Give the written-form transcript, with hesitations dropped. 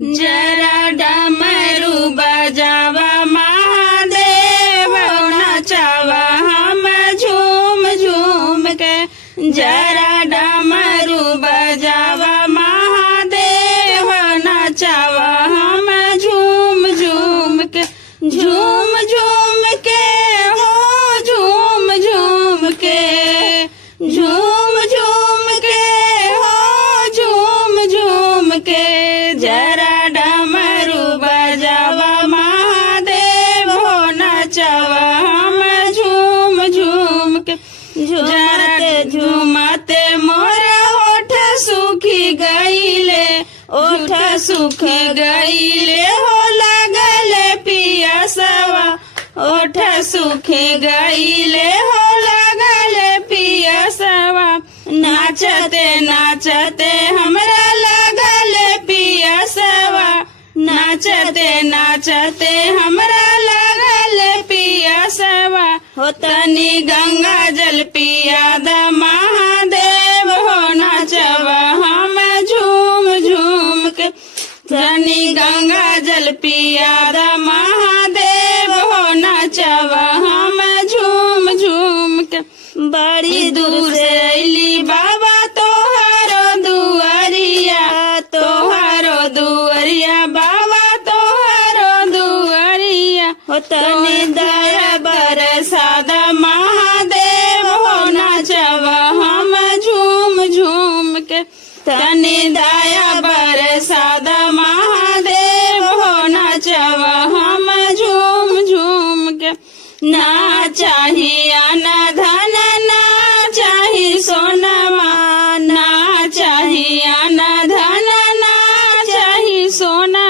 जरा डमरू बजावा महादेव नचावा हम झूम झूम के। जरा डमरू बजावा महादेव नचावा हम झूम झूम के। झूम झूम के हो झूम झूम के। झूम झूम के हो झूम झूम के। जरा डमरू बजावा महादेव हो नचावा हम झूम झूम के। झूमते झूमते मोरा ओठ सूखी गईले। ओठ सूख गईले हो लगले पियसवा। ओठ सूख गईले हो लगले पियसवा। नाचते नाचते हमरा लगले पियसवा। नाचते नाचते हमरा लगले पियसवा। हो तनी गंगा जल पियाद महादेव हो नचवा हम झूम झूम के। तनी गंगा जल पियाद महादेव हो नचवा हम झूम झूम के। बड़ी दूर से अइली बाबा तोहारो दुआरिया। तोहारो दुआरिया बाबा तोहारो दुआरिया। हो तनी दया बरसाद महादेव हो नचवा हम झूम झूम के। तनी दया बरसाद महादेव हो नचवा हम झूम झूम के। ना चाहिए न धन ना चाहिए सोनमा। ना चाहिए न धन ना चाहिए सोना।